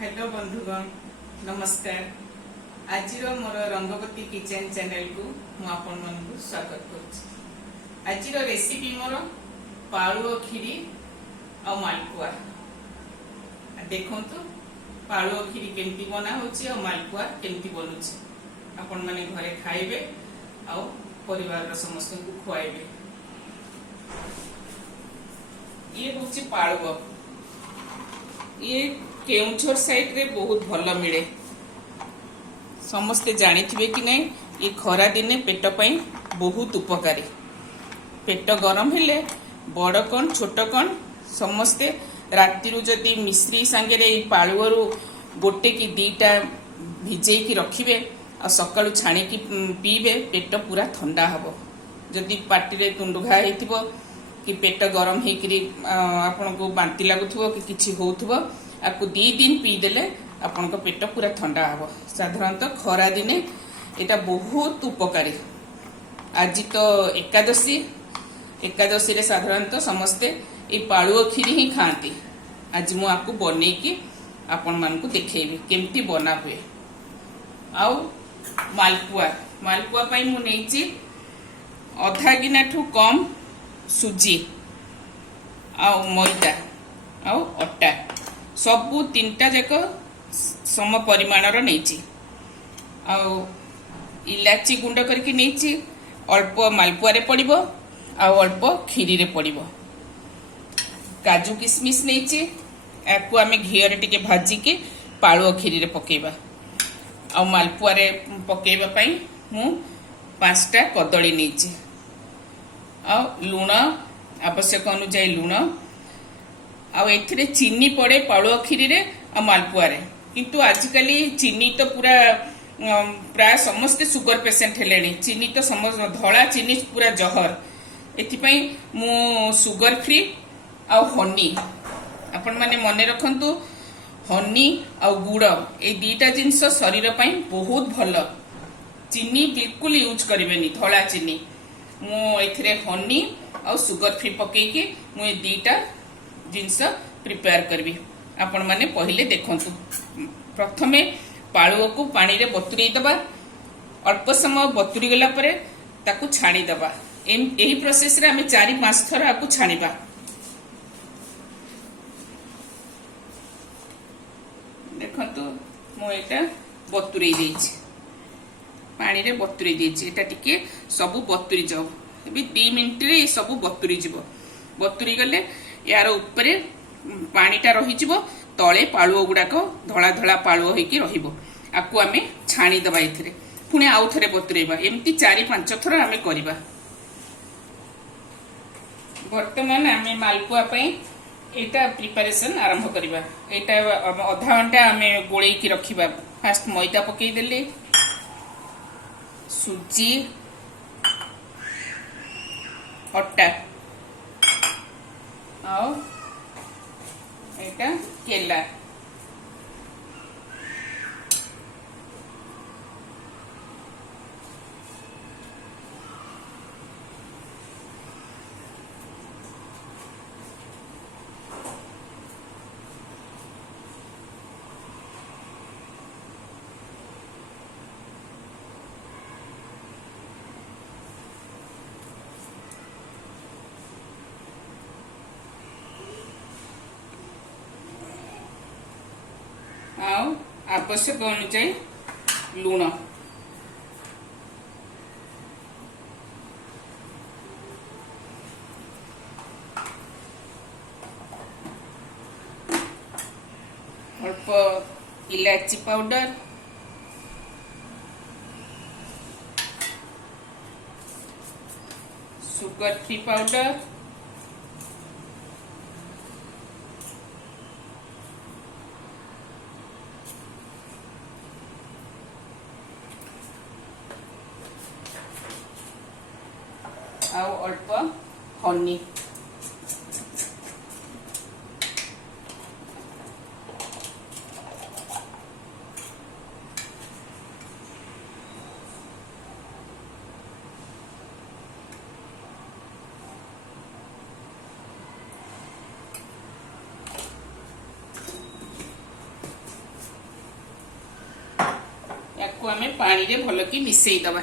Hello बंधुगण नमस्कार। आज मोर रंगवती किचन चैनल को मुझे स्वागत कर। आज रेसिपी मोर पालुओ खीरी और मालपुआ। देखो पालुओ खीरी केमती बना होची और मालपुआ केमती बनुची आपण माने घरे खाइबे और परिवार समस्त को खुआइबे। ये होची पालुओ। ये केउंझर साइड रे बहुत भल मिले। समस्ते जानिथिबे कि नहीं ये खरा दिने पेट पई बहुत उपकारी। पेट गरम हेले बड़ कौन छोट कौन समस्ते राति जदि मिश्री सांगे रे पालुओरु गोटे कि दीटा भिजे की रखिबे और सकाळु छाणी की पीबे पेट पूरा ठंडा हबो। जदि पाटी रे तुंडुघा हेतिबो कि पेट गरम हेकरी आपन को बांती लागुथबो कि किछि होउथबो आपको 2 दिन पी देले आपन को पेट पूरा ठंडा हबो। साधारणतः खरा दिने एटा बहुत उपकारी। आज तो एकादशी रे साधारणतः समस्ते ए पालुओ खीरी ही खाती। आज मु आपको बनै की आपन मान को देखेबे केमती बना हुए। आउ मालपुआ पई मु नेची आधा गिना ठू कम सुजी आउ मैदा आउ अटा सबू 3टा जाक सम परिमाणर नेची। आउ इलाची गुंड करके नेची अल्प मालपुआ रे पड़िबो आउ अल्प खीरी रे पड़िबो। काजू किशमिश नेची याकू आमे घी रे टिके भाजी के पालुओ खीरी रे पकेबा। आउ मालपुआ रे पकेबा पई मु 5टा कदली नेची। आ लुण आवश्यक अनुसार लुण आउ एथिरे चीनी पड़े पालुओ खीरी रे आ मालपुआ रे। किंतु आजिकल चीनी तो पूरा प्राय समस्ते सुगर पेशेंट हेलेनी। चीनी तो धला चीनी पूरा जहर। एथिपई मु सुगर फ्री आ हनी आपण माने मने रखंतु हनी आ गुड़ ए 2टा जिंस शरीर पई बहुत भल। चीनी बिल्कुल यूज करिवेनी धला चीनी। मु एथिरे हनी और सुगर फ्री पकेकी मु 2टा जिनस प्रिपेयर करबी। आपण माने पहिले देखंतु प्रथमे पालुओ को पानी रे बतुरी दबा। अल्प समय बतुरी गला परे ताकू छाणी दबा। एही प्रोसेस रे हमें 4-5 थर आकू छाणीबा। देखंतु मु एटा बतुरी देछि पानी रे बतुरी देछि। एटा टिके सब बतुरी जाऊ। एबी 2 मिनिट रे सब बतुरी जिवो। बतुरी गले यार ऊपर पानीटा रही जिवो तले पालुओ गुड़ाक धला धला पालुओ होइकी रहिबो। आकु आमे छाणी दबा। एथिरे पुणी आउ थरे बतुरेबा। एमती 4-5 थर आमे करिबा। वर्तमान आमे मालपुआ पई एटा प्रिपरेशन आरंभ करिबा। एटा आधा घंटा आमे गोळेई की रखिबा। फास्ट मैदा पकेई देले सुजी अटा आओ एटा केला आउ आवश्यक अनुसार लुण अल्प इलायची पाउडर सुगर फ्री पाउडर आउ अल्प हनी आपको आमे पानी रे भल की मिसई दबा।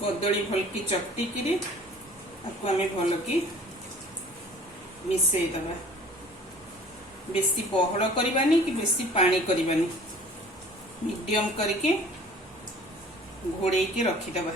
कदली भल की चकटी किरी आपको आमे भल की मिसई दबा। बेसी बहल करबानी कि बेसी पानी करबानी, मीडियम करके घोड़े के रखीदबा।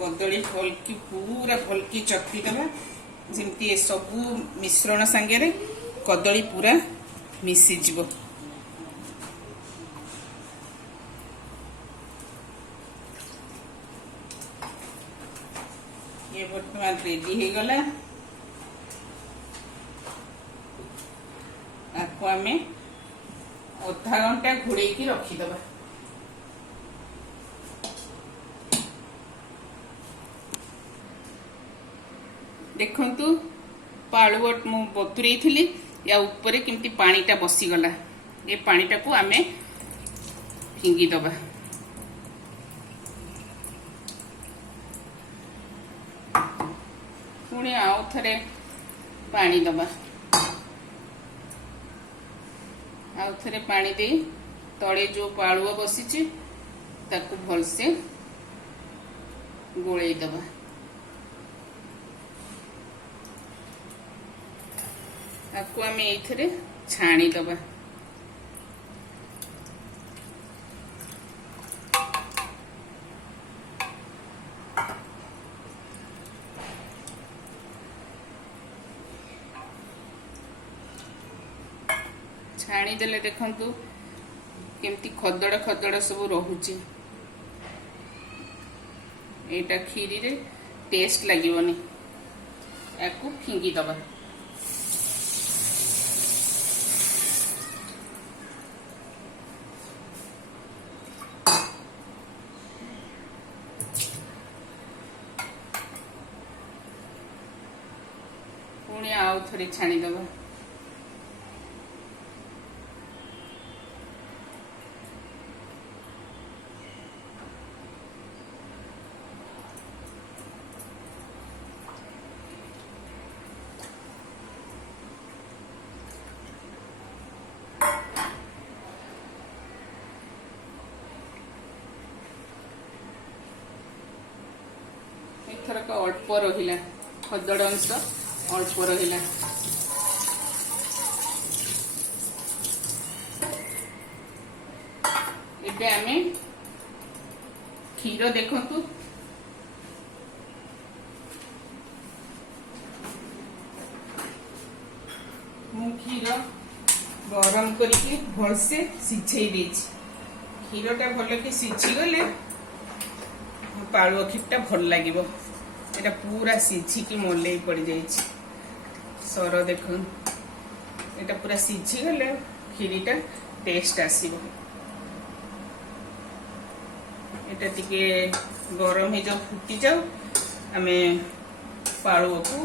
कदली भल की पूरा भल की चकटी दबा, जमती सबू मिश्रण सांगे कदली पूरा मिसी जीवो। ये बर्तमान रेडी हो गला। आपको आमे आधा घंटा घोड़े की रखीदबा। देखंतु पालुवट मु बतुरई थी या ऊपर केमती पानीटा बसीगला। ये पानीटा को आमे फिंगी दबा। पुणी आउ थरे पानी दबा। आउ थरे पानी दे तले जो पालुआ बसीची ताकू भलसे गोळेई दबा। आपको आम ये छाणी दबा। छाणी देले देखंतु केमती खदड़ खदड़ सब रहुची। एटा खीरी रे टेस्ट लागिवनी। याकू फिंगी दबा। पुणी आउ थोड़े छाणी दबा। एथरक अल्प रहिला खदड़ अंश अल्प रहिला। एबे आमे क्षीर देखंतु मु क्षीर गरम करके भलसे सिझेई देछि। क्षीरटा भल के सिझी गले पालुआ खीरटा भल लागिबो। एटा पूरा सिझी की मोले पड़ जाइछि। सर देखन एटा पूरा सिझी गले खीरीटा टेस्ट आसीबो। एटा टिके गरम ही जाऊ फुटी जाऊ आमे पालुआ को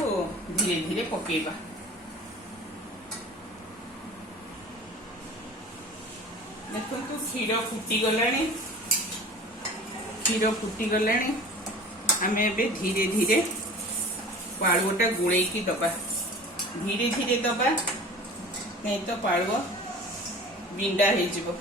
धीरे धीरे पकेबा। देखंतु क्षीर फुटी गलानी। क्षीर फुटी गलानी। आमे एबे धीरे धीरे पालुआटा गोळेई की दबा। धीरे धीरे दबा नहीं तो पालुआ बिंडा हो जिवो।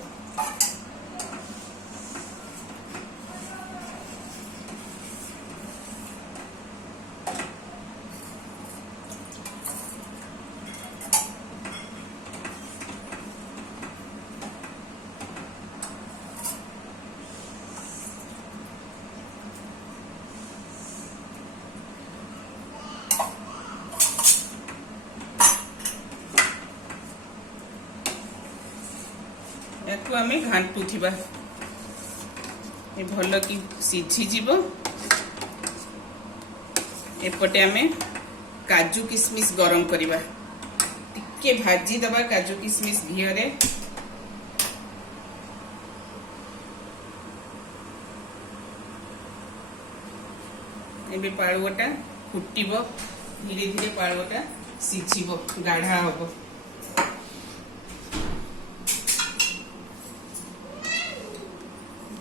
याकू आमे घांटुथिबा ए भल कि सिझी जीवो। एपटे आमे काजू किशमिश गरम करिबा टिके भाजी दबा काजू किशमिश घी रे। एबे पालुआटा फुटिबो धीरे धीरे पालुआटा सिझिबो गाढ़ा हबो।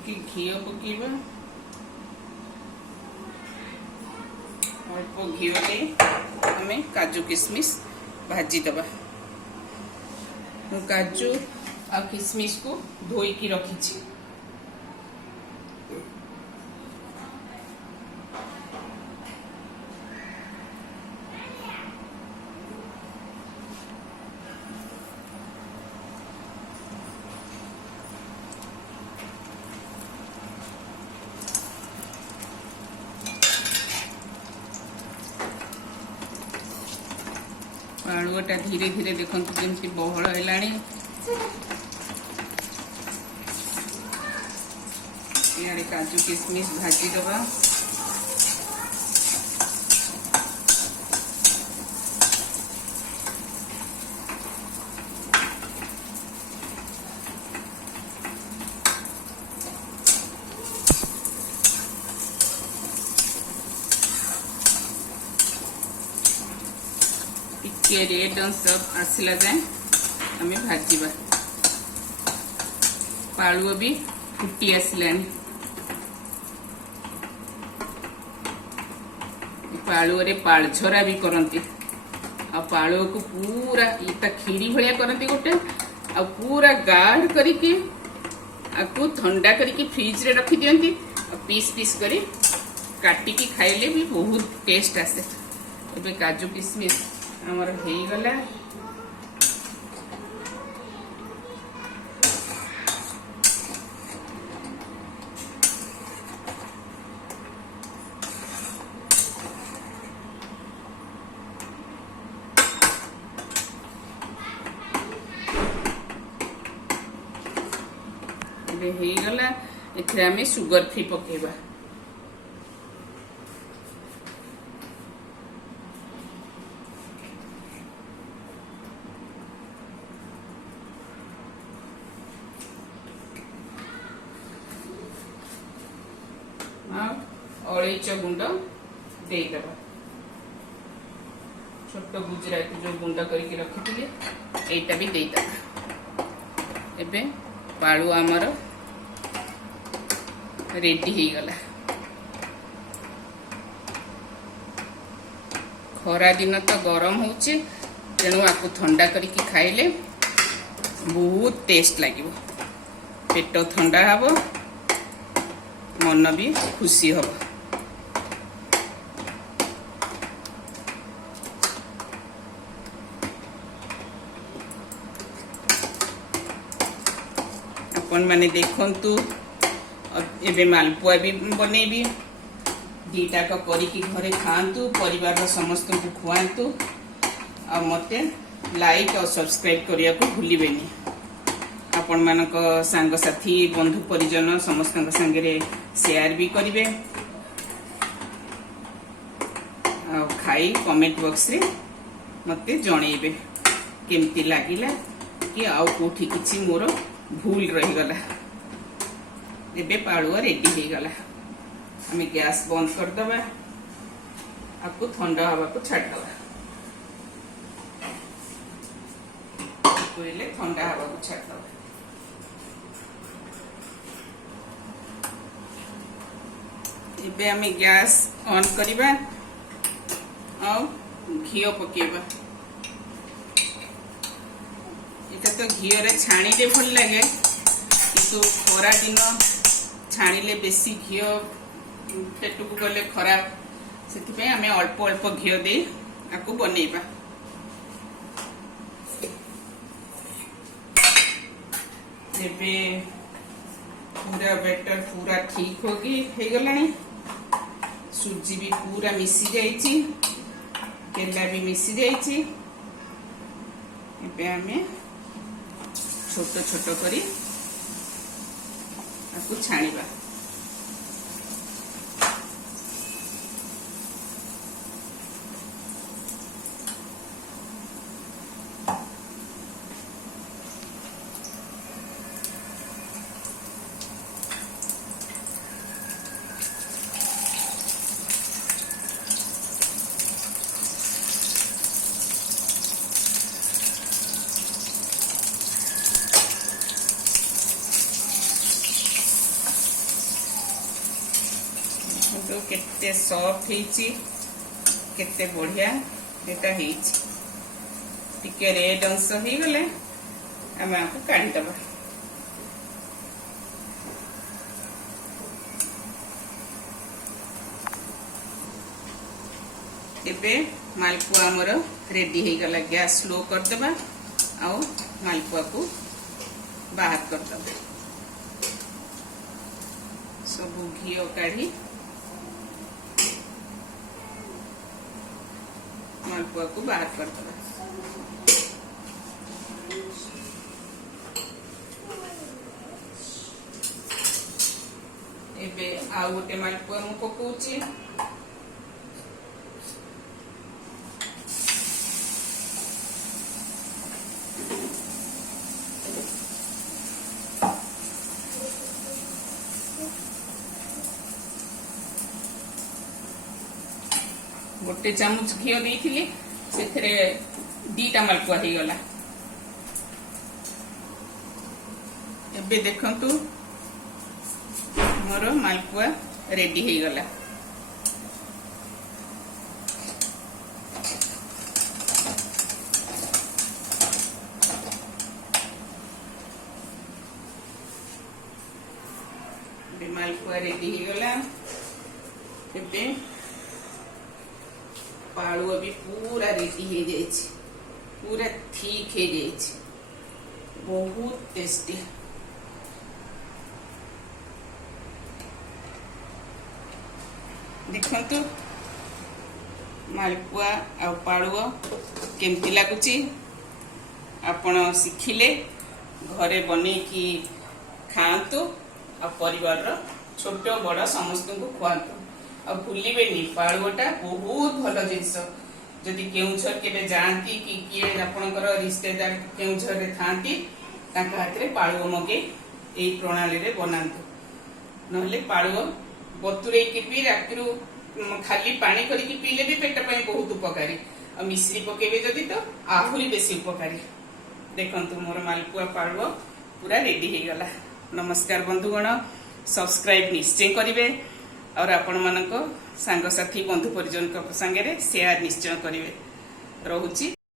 कि घी पकेबा अल्प घी दे हमें काजू किशमिश भाजी दबा। काजू आ किशमिश को धोई की रखी। आलुटा धीरे धीरे देखते जमी बहल है। इे काजू किशमिश भाजी दबा। टिके रेड अंश आसला जाए आम भाजवा। पालुआ भी फुटी आसला। पालुआ रे पालझरा भी करती। पालुआ को पूरा इता खीरी भलिया करती गोटे आ पूरा गाढ़ करके आपको ठंडा करके फ्रिज रे रखी दियंती। पीस पीस करी काटिकी खाइले भी बहुत टेस्ट आसे। एबे काजू किशमिश हमर हो गला। एबे हो गला एथरे हमें सुगर फ्री पकेबा। अलैच गुंड देदबा। छोट गुजराती जो गुंड करके रखी एटा भी देदबा। एबे पालुआ आमर रेडी हो गला। खरा दिन तो गरम होचे तेणु आपको ठंडा करके खाइले बहुत टेस्ट लगे। पेट ठंडा हब मन भी खुशी हब। आपण माने देखंतु एबे मालपुआ भी बनेबी। दीटा को करिकी घरे खांतु परिवार समस्त को खुआंतु आ मते लाइक और सब्सक्राइब करिया को भूलिबेनी। आपण मानक संग साथी बंधु परिजन समस्त संगे शेयर भी करिवे। आ खाई कमेंट बॉक्स रे मते जणैबे केमती लागिला कि आउ कोठी किछि मोर भूल रही गला। एबे पालुआ रेडी हो गला। आम गैस बंद कर दबा। आपको ठंडा हवा को छाड़ दबा। ठंडा हवा को छाड़ दबा। एबे आम गैस ऑन करिबा और घी पकेबा। एटा तो घी रे छाणी दे भल लगे किंतु खरा दिन छाणीले बेसी घी पेट को गले खराब से आम अल्प अल्प घी दे आपको बनैबा। एबे पूरा बैटर पूरा ठीक होगी हो गलानी। सूजी भी पूरा मिसी जाइछि केला भी मिसी जाइछि। एबे आमे छोट छोट करी आपको छाणीबा। तो केते सॉफ्ट हेची, केते बढ़िया एटा हेची। टिके रेड अंश हे गले आमे आपको काढी दबा। एबे मालपुआ हमर रेडी हे गला। गैस स्लो कर दबा आ मालपुआ को बाहर कर दबा। सब घी काढ़ी मालपुआ को बाहर कर दबा। एबे आ गोटे मालपुआ मु पकोची। गोटे चामच घी देइथिली सेथरे 2टा मालपुआ हे गला। एबे देखंतु मोर मालपुआ रेडी हे गला। मालपुआ रेडी हे गला। एबे पालुआ भी पूरा रेडी हे जाइछि, पूरा ठीक हे जाइछि, बहुत टेस्टी। देखंतु मालपुआ आ पालुआ केमती लागुची। आपण शिखिले घरे बने की खांतु आ परिवार रो छोट बड़ समस्त को खुआंतु। आ भूलिबेनी पालुआटा बहुत भल जिनस। जदि केउझर केबे जानती कि किए आपनकर रिश्तेदार केउझर रे थांती तांका हाथ रे पालुआ मगे एई प्रणाली रे बनांतु। नहले पालुआ बतुरे के भी रातिरु खाली पानी करके पीले भी पेट ପାଇଁ बहुत उपकारी। आ मिश्री पकेबे जदि तो आहुरी बेसी उपकारी। देखंतु मोर मालपुआ पालुआ पूरा रेडी हे गला। नमस्कार बंधुगण, सब्सक्राइब निश्चय करिवे और आपण मानको सांग साथी बंधु परिजन संगे शेयर निश्चय करिवे। रहुची।